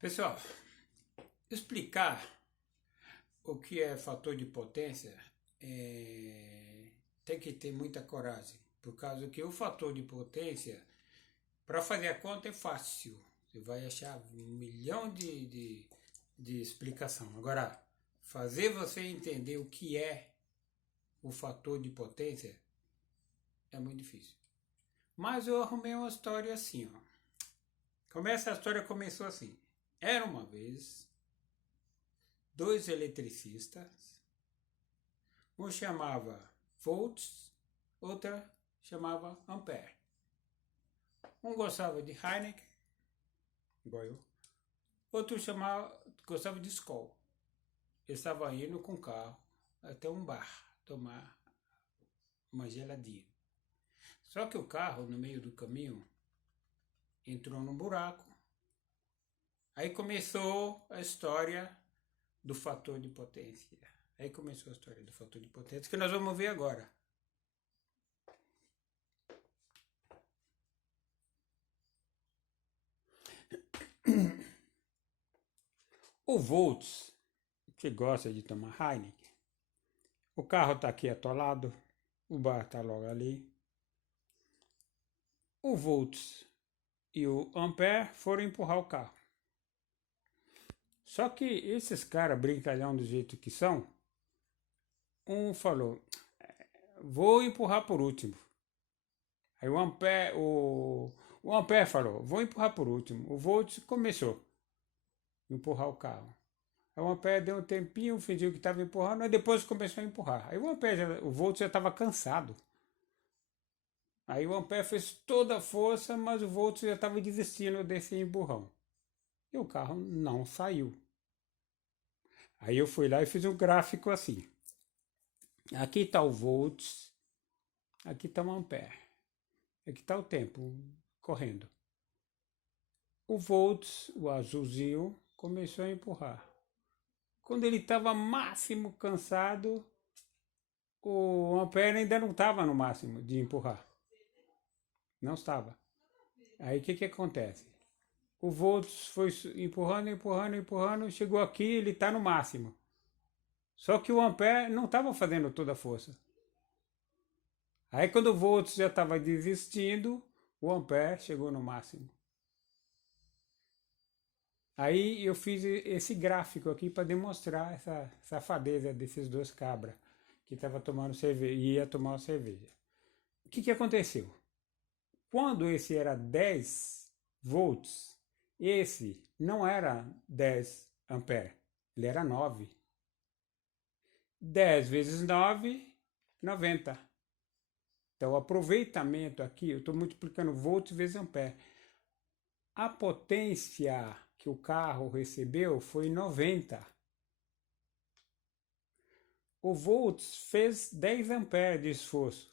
Pessoal, explicar o que é fator de potência tem que ter muita coragem, por causa que o fator de potência, para fazer a conta é fácil, você vai achar um milhão de explicação. Agora, fazer você entender o que é o fator de potência é muito difícil. Mas eu arrumei uma história assim, ó. A história começou assim. Era uma vez dois eletricistas, um chamava volts, outra chamava ampere. Um gostava de Heineken, igual eu, outro gostava de Skol. Ele estava indo com o carro até um bar tomar uma geladinha. Só que o carro, no meio do caminho, entrou num buraco. Aí começou a história do fator de potência. Aí começou a história do fator de potência que nós vamos ver agora. O Volts, que gosta de tomar Heineken, o carro está aqui atolado, o bar está logo ali. O Volts e o Ampere foram empurrar o carro. Só que esses caras brincalhão do jeito que são, um falou, vou empurrar por último. Aí o Ampere falou, vou empurrar por último. O Volts começou a empurrar o carro. Aí o Ampere deu um tempinho, fingiu que estava empurrando, mas depois começou a empurrar. Aí o Volts já estava cansado. Aí o Ampere fez toda a força, mas o Volts já estava desistindo desse empurrão. E o carro não saiu. Aí eu fui lá e fiz um gráfico assim. Aqui está o Volts, aqui está o Ampere. Aqui está o tempo correndo. O Volts, o azulzinho, começou a empurrar. Quando ele estava máximo cansado, o Ampere ainda não estava no máximo de empurrar. Não estava. Aí o que acontece? O Volts foi empurrando, empurrando, empurrando, chegou aqui, ele está no máximo. Só que o Ampere não estava fazendo toda a força. Aí quando o Volts já estava desistindo, o Ampere chegou no máximo. Aí eu fiz esse gráfico aqui para demonstrar essa safadeza desses dois cabras que estavam tomando cerveja e ia tomar uma cerveja. O que aconteceu? Quando esse era 10 volts, esse não era 10 ampere, ele era 9. 10 vezes 9, 90. Então o aproveitamento aqui, eu estou multiplicando volts vezes ampere. A potência que o carro recebeu foi 90. O volts fez 10 amperes de esforço,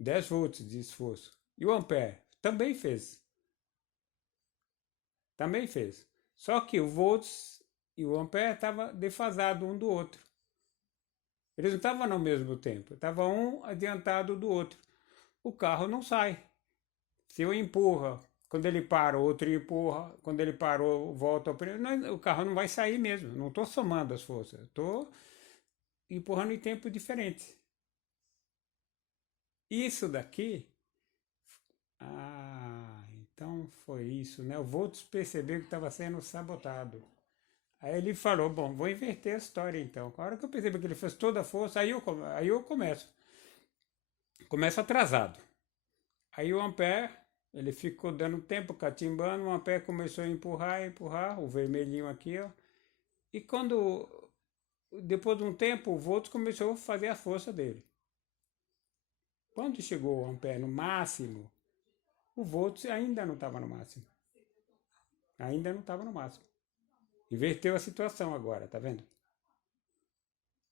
10 volts de esforço. E o ampere também fez. Também fez. Só que o volts e o ampere estavam defasados um do outro. Eles não estavam no mesmo tempo, estava um adiantado do outro. O carro não sai. Se eu empurra, quando ele para, o outro empurra, quando ele parou, volta ao primeiro, o carro não vai sair mesmo. Não estou somando as forças, estou empurrando em tempo diferente. Isso daqui, então foi isso, né? O Volts percebeu que estava sendo sabotado. Aí ele falou, bom, vou inverter a história então. A hora que eu percebi que ele fez toda a força, aí eu começo. Começo atrasado. Aí o Ampere, ele ficou dando tempo, catimbando, o Ampere começou a empurrar, o vermelhinho aqui, ó. E depois de um tempo, o Volts começou a fazer a força dele. Quando chegou o Ampere no máximo, o Volts ainda não estava no máximo. Ainda não estava no máximo. Inverteu a situação agora, tá vendo?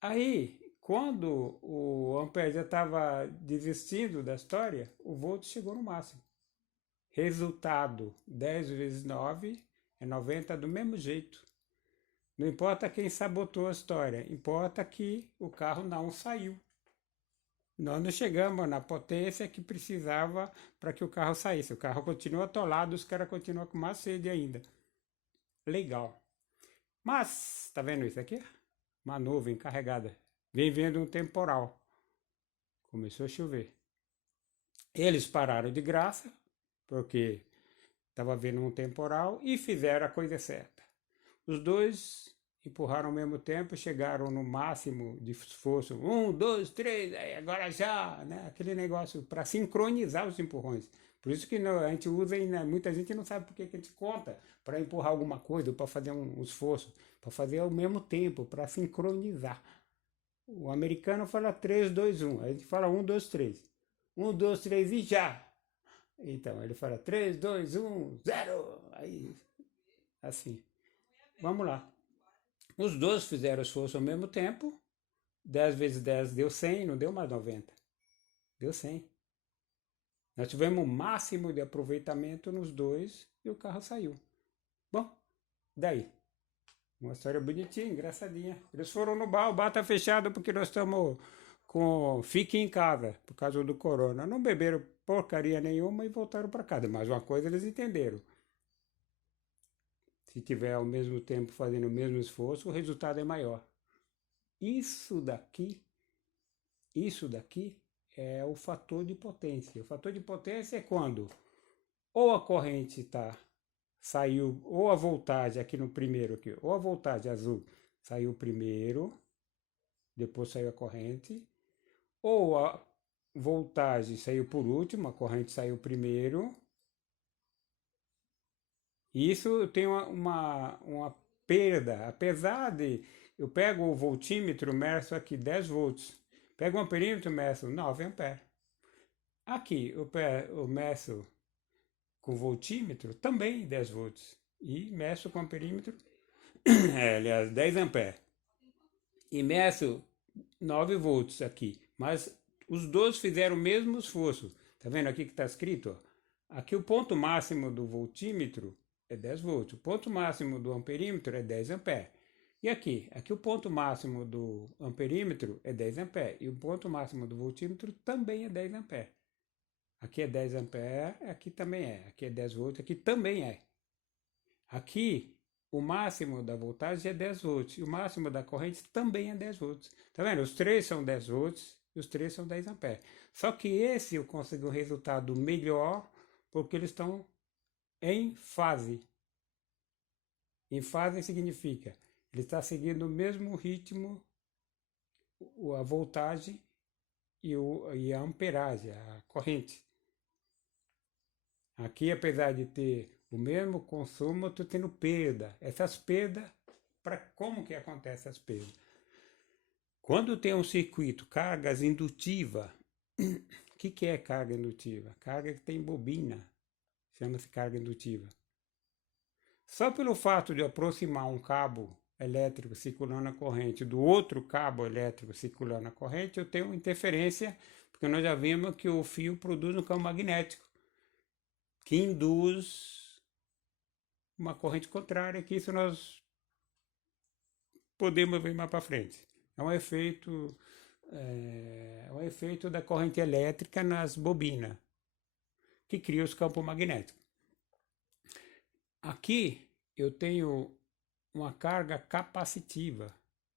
Aí, quando o Ampere já estava desistindo da história, o Volts chegou no máximo. Resultado, 10 vezes 9 é 90 do mesmo jeito. Não importa quem sabotou a história, importa que o carro não saiu. Nós não chegamos na potência que precisava para que o carro saísse. O carro continua atolado, os caras continuam com mais sede ainda. legal. Mas, tá vendo isso aqui? Uma nuvem carregada. Vem vendo um temporal. Começou a chover. Eles pararam de graça, porque estava vendo um temporal e fizeram a coisa certa. Os dois empurraram ao mesmo tempo, chegaram no máximo de esforço. 1, 2, 3, agora já, né? Aquele negócio para sincronizar os empurrões. Por isso que a gente usa, e muita gente não sabe por que a gente conta para empurrar alguma coisa, para fazer um esforço, para fazer ao mesmo tempo, para sincronizar. O americano fala 3, 2, 1. A gente fala 1, 2, 3. 1, 2, 3 e já. Então, ele fala 3, 2, 1, 0. Aí, assim. Vamos lá. Os dois fizeram esforço ao mesmo tempo. 10 vezes 10 deu 100, não deu mais 90. Deu 100. Nós tivemos o máximo de aproveitamento nos dois e o carro saiu. Bom, daí. Uma história bonitinha, engraçadinha. Eles foram no bar, o bar tá fechado porque nós estamos com fique em casa, por causa do corona. Não beberam porcaria nenhuma e voltaram para casa. Mas uma coisa eles entenderam. Se tiver ao mesmo tempo fazendo o mesmo esforço, o resultado é maior. Isso daqui é o fator de potência. O fator de potência é quando ou a corrente saiu, ou a voltagem aqui no primeiro aqui, ou a voltagem azul saiu primeiro, depois saiu a corrente, ou a voltagem saiu por último, a corrente saiu primeiro. Isso tem uma perda, apesar de eu pego o voltímetro, meço aqui 10 volts, pego o amperímetro, meço 9 amperes. Aqui eu meço com voltímetro também 10 volts e meço com amperímetro, aliás, 10 amperes. E meço 9 volts aqui, mas os dois fizeram o mesmo esforço. Tá vendo aqui que está escrito? Ó? Aqui o ponto máximo do voltímetro é 10 volts, o ponto máximo do amperímetro é 10 amperes. E aqui o ponto máximo do amperímetro é 10 amperes e o ponto máximo do voltímetro também é 10 amperes. Aqui é 10 amperes, aqui também é. Aqui é 10 volts, aqui também é. Aqui o máximo da voltagem é 10 volts e o máximo da corrente também é 10 volts. Tá vendo? Os três são 10 volts e os três são 10 amperes. Só que esse eu consegui um resultado melhor porque eles estão em fase. Em fase significa ele está seguindo o mesmo ritmo, a voltagem e a amperagem, a corrente. Aqui, apesar de ter o mesmo consumo, eu estou tendo perda. Essas perdas, como que acontece essas perdas? Quando tem um circuito, cargas indutiva, o que é carga indutiva? Carga que tem bobina, chama-se carga indutiva. Só pelo fato de aproximar um cabo elétrico circulando a corrente do outro cabo elétrico circulando a corrente, eu tenho interferência, porque nós já vimos que o fio produz um campo magnético, que induz uma corrente contrária, que isso nós podemos ver mais para frente. É um efeito da corrente elétrica nas bobinas, que cria os campos magnéticos. Aqui eu tenho uma carga capacitiva.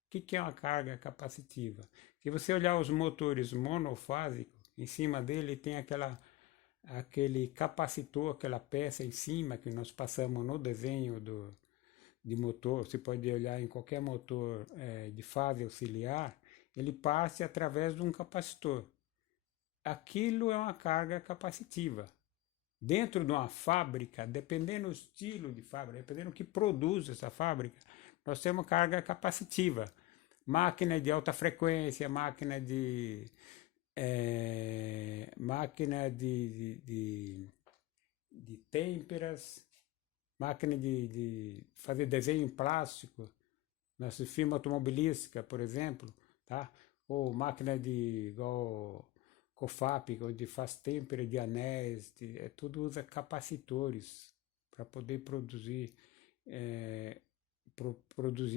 O que é uma carga capacitiva? Se você olhar os motores monofásicos, em cima dele tem aquele capacitor, aquela peça em cima que nós passamos no desenho de motor. Você pode olhar em qualquer motor de fase auxiliar, ele passa através de um capacitor. Aquilo é uma carga capacitiva. Dentro de uma fábrica, dependendo do estilo de fábrica, dependendo do que produz essa fábrica, nós temos carga capacitiva. Máquina de alta frequência, máquina de têmperas, máquina de fazer desenho em plástico, nossa firma automobilística, por exemplo, tá? Ou máquina igual COFAP, onde faz têmpera de anéis, tudo usa capacitores para poder produzir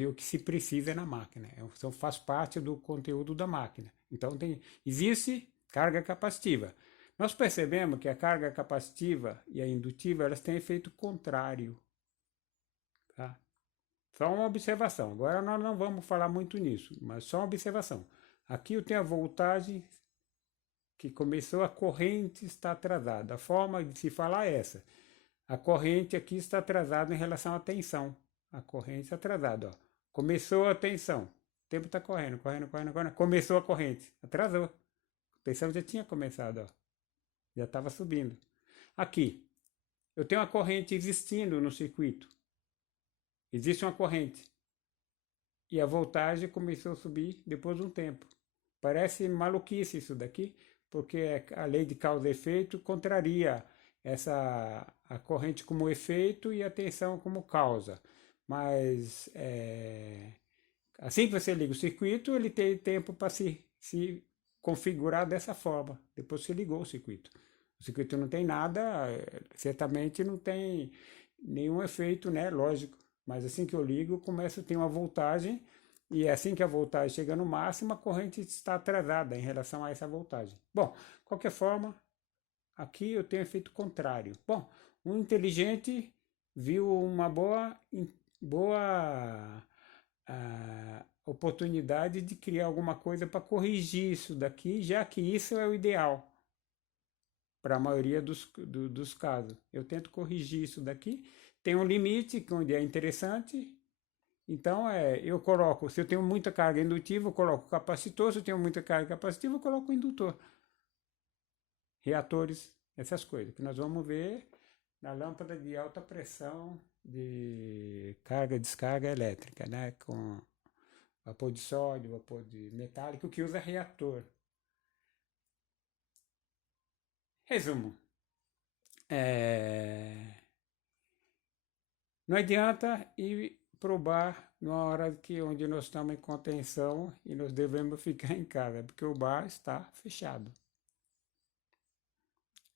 o que se precisa na máquina. Então faz parte do conteúdo da máquina. Então existe carga capacitiva. Nós percebemos que a carga capacitiva e a indutiva elas têm efeito contrário. Tá? Só uma observação. Agora nós não vamos falar muito nisso, mas só uma observação. Aqui eu tenho a voltagem que começou, a corrente está atrasada. A forma de se falar é essa. A corrente aqui está atrasada em relação à tensão. A corrente está atrasada, ó. Começou a tensão. O tempo está correndo, correndo, correndo, correndo. Começou a corrente. Atrasou. A tensão já tinha começado, ó. Já estava subindo. Aqui, eu tenho uma corrente existindo no circuito. Existe uma corrente. E a voltagem começou a subir depois de um tempo. Parece maluquice isso daqui, porque a lei de causa e efeito contraria a corrente como efeito e a tensão como causa. Mas assim que você liga o circuito, ele tem tempo para se configurar dessa forma, depois que ligou o circuito. O circuito não tem nada, certamente não tem nenhum efeito, né? Lógico. Mas assim que eu ligo, começa a ter uma voltagem, e assim que a voltagem chega no máximo, a corrente está atrasada em relação a essa voltagem. Bom, de qualquer forma, aqui eu tenho efeito contrário. Bom, um inteligente viu uma boa oportunidade de criar alguma coisa para corrigir isso daqui, já que isso é o ideal para a maioria dos casos. Eu tento corrigir isso daqui. Tem um limite onde é interessante. Então, eu coloco, se eu tenho muita carga indutiva, eu coloco capacitor. Se eu tenho muita carga capacitiva, eu coloco indutor. Reatores, essas coisas, que nós vamos ver na lâmpada de alta pressão de carga e descarga elétrica, né? Com vapor de sódio, vapor de metálico, que usa reator. Resumo. Não adianta ir probar numa hora onde nós estamos em contenção e nós devemos ficar em casa, porque o bar está fechado.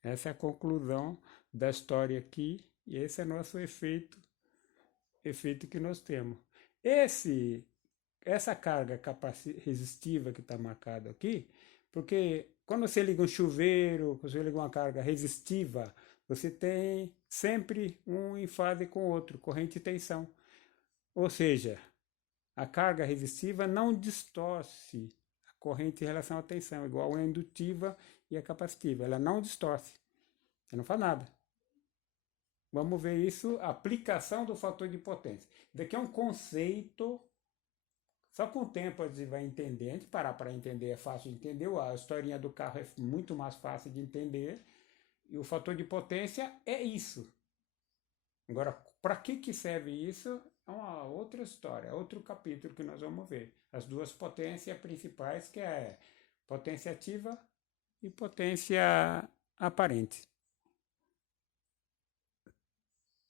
Essa é a conclusão da história aqui, e esse é nosso efeito que nós temos. Essa carga resistiva que está marcada aqui, porque quando você liga um chuveiro, quando você liga uma carga resistiva, você tem sempre um em fase com o outro, corrente e tensão. Ou seja, a carga resistiva não distorce a corrente em relação à tensão, igual a indutiva e a capacitiva. Ela não distorce. Você não faz nada. Vamos ver isso, aplicação do fator de potência. Daqui é um conceito, só com o tempo a gente vai entender. A gente parar para entender é fácil de entender, a historinha do carro é muito mais fácil de entender. E o fator de potência é isso. Agora, para que serve isso? É uma outra história, outro capítulo que nós vamos ver. As duas potências principais, que é potência ativa e potência aparente.